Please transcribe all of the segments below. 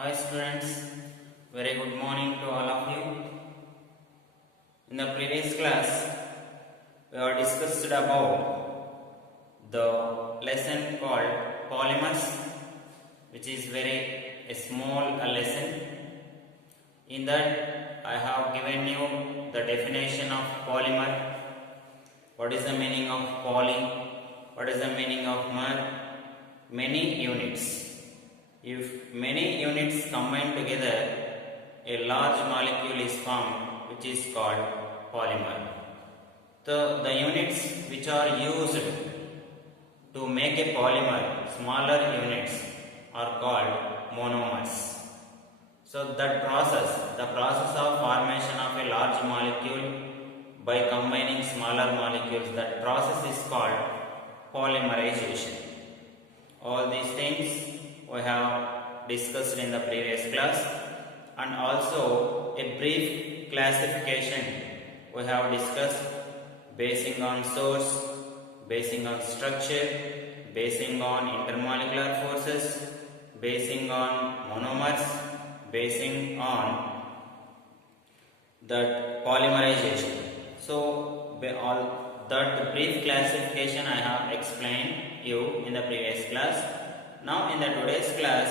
Hi students, very good morning to all of you. In the previous class, we have discussed about the lesson called polymers, which is very a small lesson. In that, I have given you the definition of polymer, what is the meaning of poly, what is the meaning of mer, many units. If many units combine together, a large molecule is formed which is called polymer. The units which are used to make a polymer, smaller units, are called monomers. So that the process of formation of a large molecule by combining smaller molecules, that process is called polymerization. All these things we have discussed in the previous class, and also a brief classification we have discussed basing on source, basing on structure, basing on intermolecular forces, basing on monomers, basing on that polymerization. So all that brief classification I have explained you in the previous class. Now in the today's class,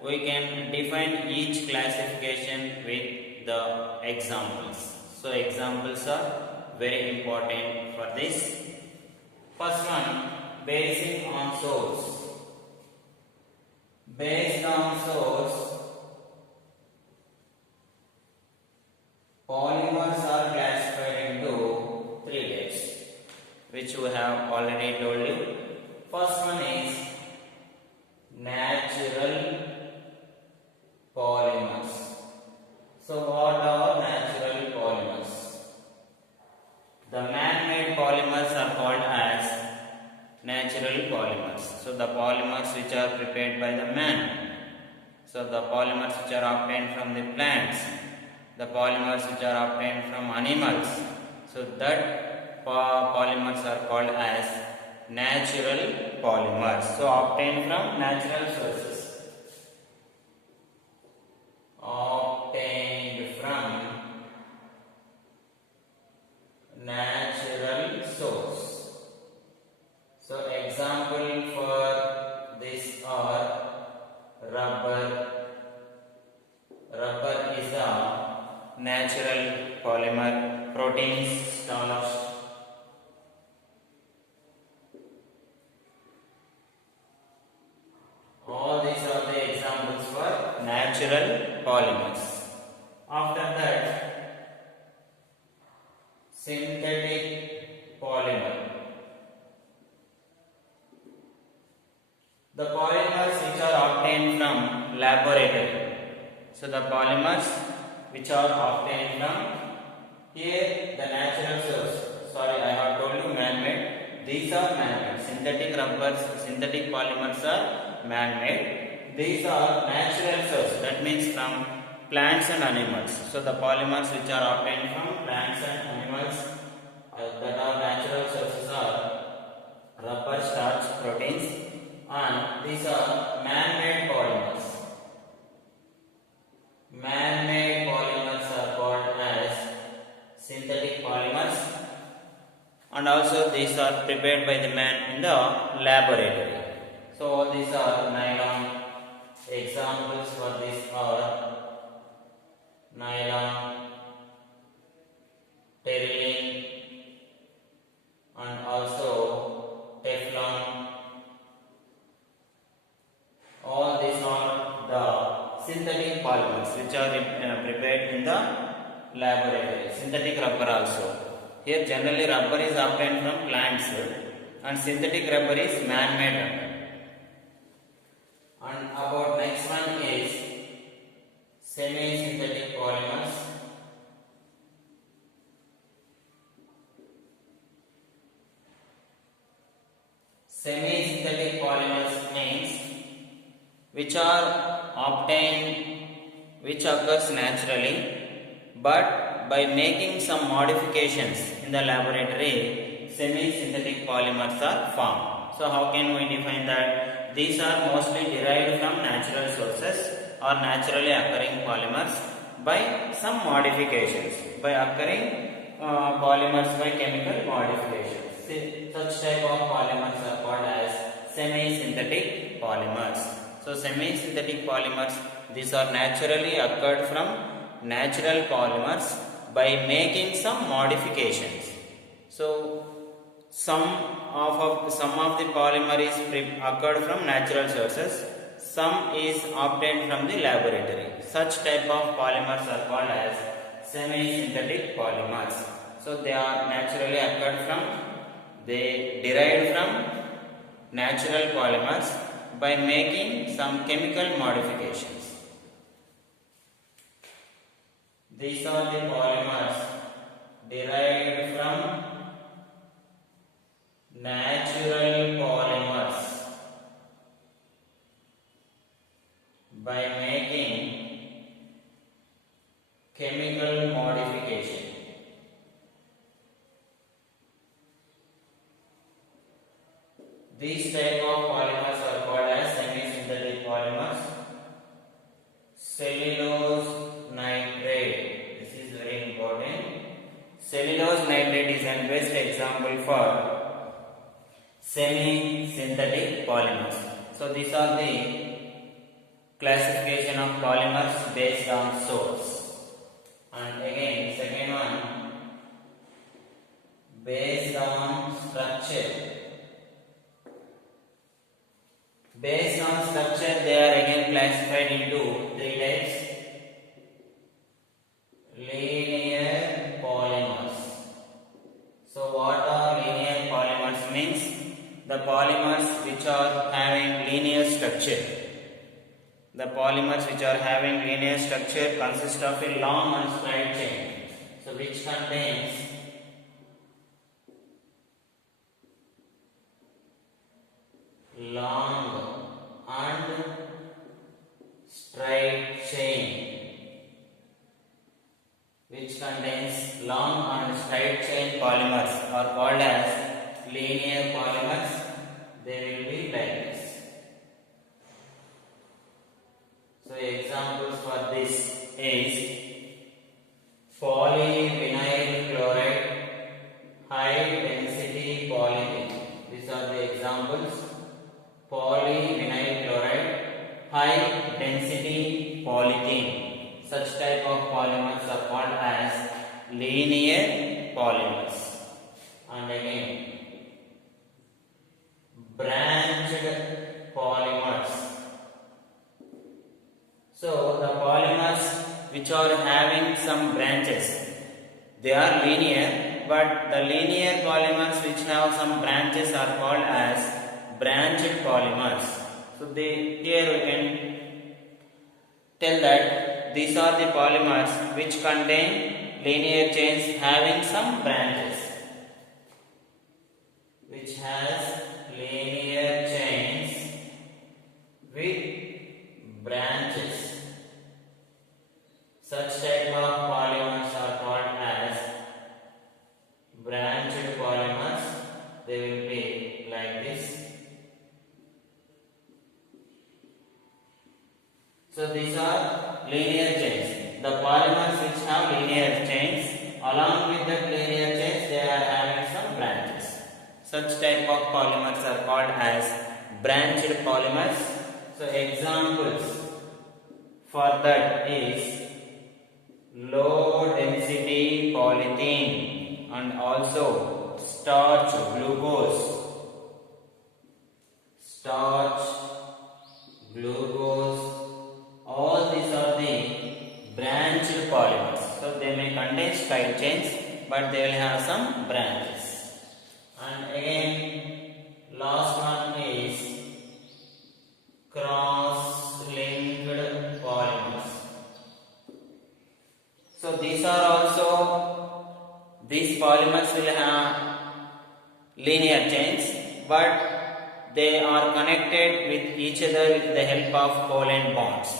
we can define each classification with the examples. So examples are very important for this. First one, basing on source. Based on source, polymers are classified into three types, which we have already told you. First one is natural polymers. So what are natural polymers? The man-made polymers are called as natural polymers. So the polymers which are prepared by the man. So the polymers which are obtained from the plants, the polymers which are obtained from animals. So that polymers are called as natural polymers. So obtained from natural sources. Obtained from natural source. So example for this are rubber. Rubber is a natural polymer. Proteins, starch. All these are the examples for natural polymers. After that, synthetic polymer. The polymers which are obtained from laboratory. So the polymers which are obtained from here the natural source. Sorry, I have told you man-made. These are man-made. Synthetic rubbers, synthetic polymers are man-made. These are natural source. That means from plants and animals. So the polymers which are obtained from plants and animals that are natural sources are rubber, starch, proteins, and these are man-made polymers. Man-made polymers are called as synthetic polymers, and also these are prepared by the man in the laboratory. So all these are nylon. Examples for this are nylon, terylene, and also Teflon. All these are the synthetic polymers which are prepared in the laboratory. Synthetic rubber also. Here generally rubber is obtained from plants and synthetic rubber is man-made rubber. And about next one is semi-synthetic polymers. Semi-synthetic polymers means which are obtained, which occurs naturally, but by making some modifications in the laboratory, semi-synthetic polymers are formed. So how can we define that? These are mostly derived from natural sources are naturally occurring polymers by some modifications, by occurring polymers by chemical modifications. Such type of polymers are called as semi-synthetic polymers. So semi-synthetic polymers, these are naturally occurred from natural polymers by making some modifications. So some of the polymer is occurred from natural sources, some is obtained from the laboratory. Such type of polymers are called as semi-synthetic polymers. So they are naturally occurred from, they derived from natural polymers by making some chemical modifications. These are the polymers derived from natural polymers by making chemical modification. These type of polymers are called as semi-synthetic polymers. Cellulose nitrate. This is very important. Cellulose nitrate is the best example for semi-synthetic polymers. So these are the classification of polymers based on source. And again, second one, based on structure. Based on structure, they are again classified into three types. Linear polymers. So what are linear polymers means? The polymers which are having linear structure. The polymers which are having linear structure consist of a long and straight chain. So which contains long and straight chain, which contains long and straight chain polymers are called as linear polymers. They will be like this. So examples for this is polyvinyl chloride, high density polyethylene. These are the examples. Polyvinyl chloride, high density polythene. Such type of polymers are called as linear polymers. And again, branched polymers. So the polymers which are having some branches, they are linear, but the linear polymers which have some branches are called as branched polymers. So here we can tell that these are the polymers which contain linear chains having some branches, which has linear chains with branches. Such type of polymers are called as branched polymers. They will be like this. So these are linear chains. The polymers which have linear chains, along with the linear chains, they are having some branches. Such type of polymers are called as branched polymers. So examples for that is low density polythene and also starch glucose. Starch, glucose, all these are the branched polymers. So they may contain straight chains, but they will have some branches. And again, last one is cross-linked polymers. So these polymers will have linear chains, but they are connected with each other with the help of covalent bonds.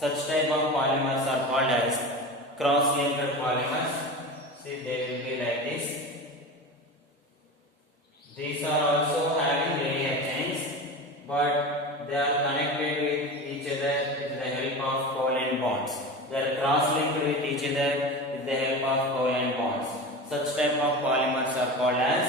Such type of polymers are called as cross-linked polymers. See, they will be like this. These are also having linear chains, but they are connected with each other with the help of cross-linked with each other with the help of covalent bonds. Such type of polymers are called as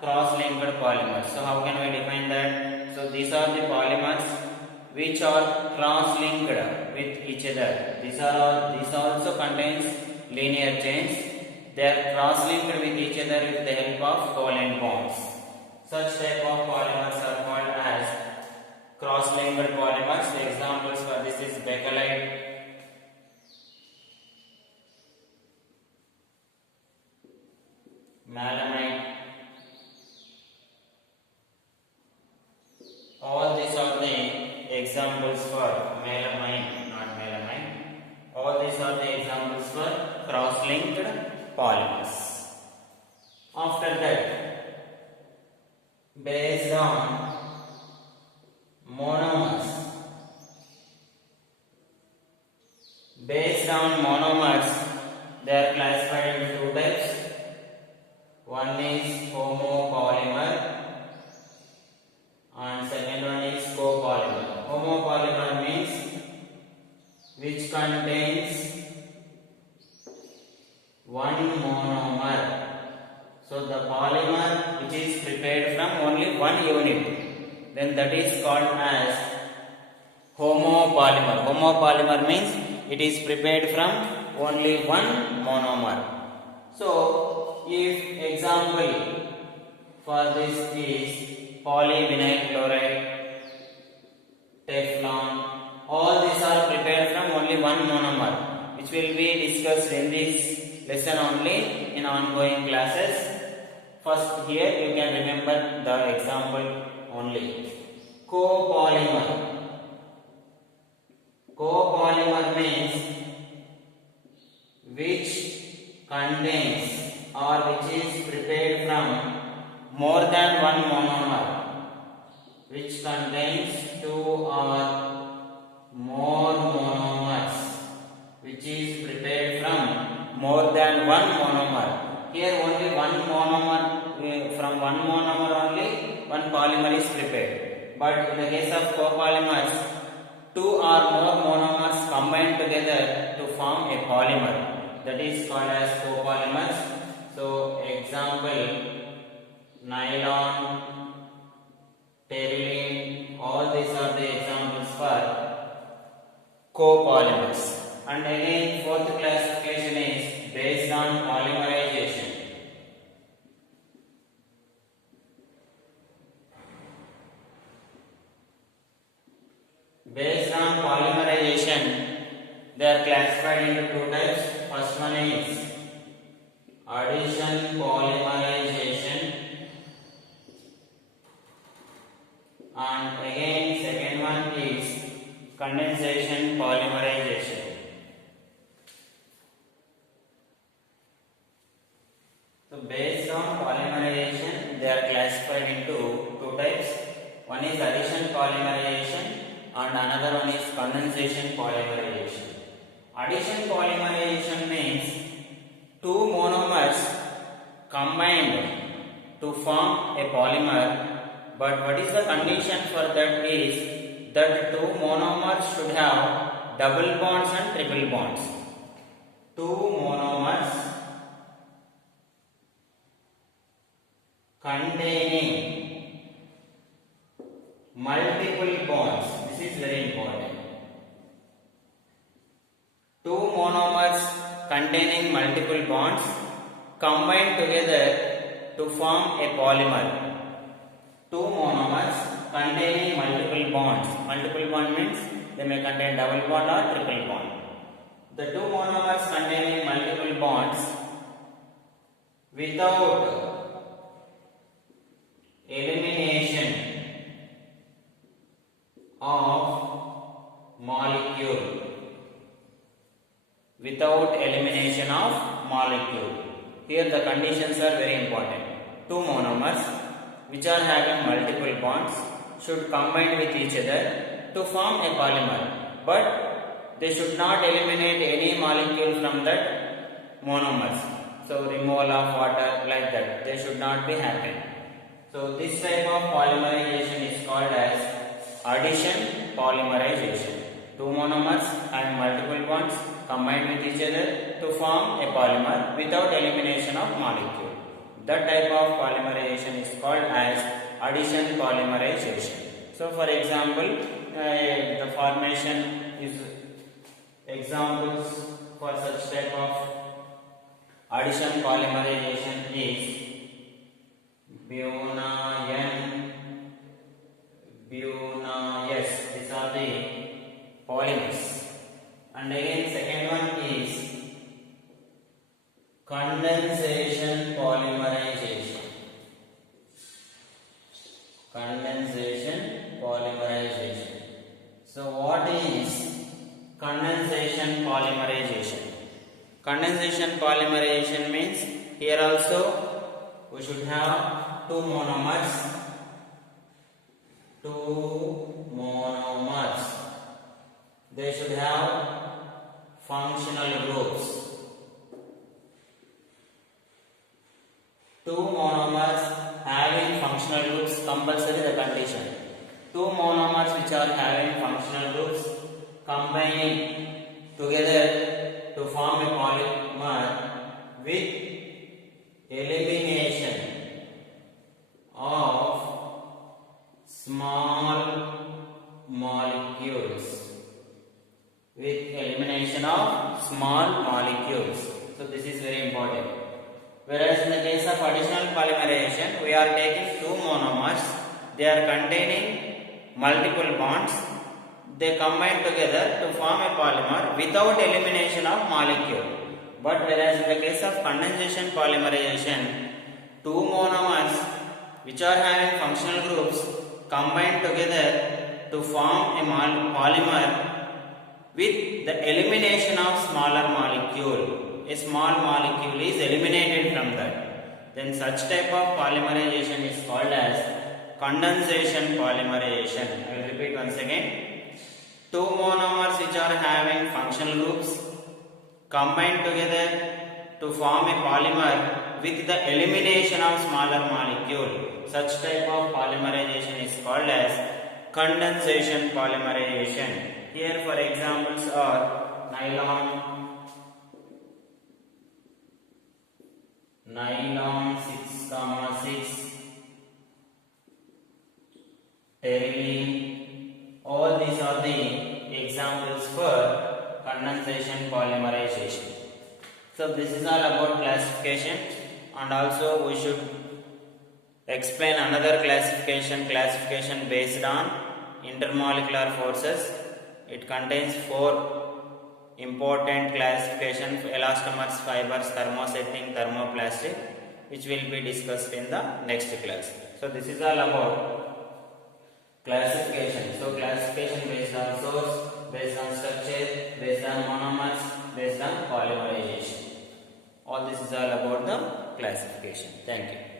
cross-linked polymers. So how can we define that? So these are the polymers which are cross-linked with each other. These also contains linear chains. They are cross-linked with each other with the help of covalent bonds. Such type of polymers are called as cross-linked polymers. The examples for this is bakelite, melamine. All these are the examples for melamine, not melamine. All these are the examples for cross-linked polymers. After that, based on monomers. Based on monomers, they are classified into two types. One is homopolymer and second one is copolymer. Homopolymer means which contains one monomer. So the polymer which is prepared from only one unit, then that is called as homopolymer. Homopolymer means it is prepared from only one monomer. So if example for this is polyvinyl chloride, Teflon, all these are prepared from only one monomer, which will be discussed in this lesson only in ongoing classes. First here you can remember the example only. Copolymer. Copolymer means which contains or which is prepared from more than one monomer, which contains two or more monomers, which is prepared from more than one monomer. Here only one monomer, from one monomer only one polymer is prepared. But in the case of copolymers, two or more monomers combined together to form a polymer. That is called as copolymers. So example, nylon, terylene, all these are the examples for copolymers. And again fourth classification is based on polymerization. Based on polymerization, they are classified into two types. First one is addition polymerization, and again second one is condensation polymerization. So based on polymerization, they are classified into two types. One is addition polymerization and another one is condensation polymerization. Addition polymerization means two monomers combined to form a polymer, but what is the condition for that is that two monomers should have double bonds and triple bonds. Two monomers containing multiple bonds. This is very important. Two monomers containing multiple bonds combine together to form a polymer. Two monomers containing multiple bonds. Multiple bond means they may contain double bond or triple bond. The two monomers containing multiple bonds without elimination of molecule. Without elimination of molecule. Here the conditions are very important. Two monomers which are having multiple bonds should combine with each other to form a polymer, but they should not eliminate any molecule from that monomers. So removal of water, like that, they should not be happening. So this type of polymerization is called as addition polymerization. Two monomers having multiple bonds combined with each other to form a polymer without elimination of molecule. That type of polymerization is called as addition polymerization. So for example, the formation is examples for such type of addition polymerization is buna-N, buna-S. These are the polymers. And again second one is condensation polymerization. Condensation polymerization. So what is condensation polymerization? Condensation polymerization means here also we should have two monomers. They should have functional groups. Two monomers having functional groups, compulsory the condition. Two monomers which are having functional groups combining together to form a polymer with elimination of small molecules. With elimination of small molecules. So this is very important. Whereas in the case of additional polymerization, we are taking two monomers. They are containing multiple bonds. They combine together to form a polymer without elimination of molecule. But whereas in the case of condensation polymerization, two monomers which are having functional groups combine together to form a polymer with the elimination of smaller molecule. A small molecule is eliminated from that. Then such type of polymerization is called as condensation polymerization. I will repeat once again. Two monomers which are having functional groups combine together to form a polymer with the elimination of smaller molecule. Such type of polymerization is called as condensation polymerization. Here for examples are nylon 6,6, terylene. All these are the examples for condensation polymerization. So this is all about classification, and also we should explain another classification based on intermolecular forces. It contains 4 important classifications: elastomers, fibers, thermosetting, thermoplastic, which will be discussed in the next class. So this is all about classification. So classification based on source, based on structure, based on monomers, based on polymerization. All this is all about the classification. Thank you.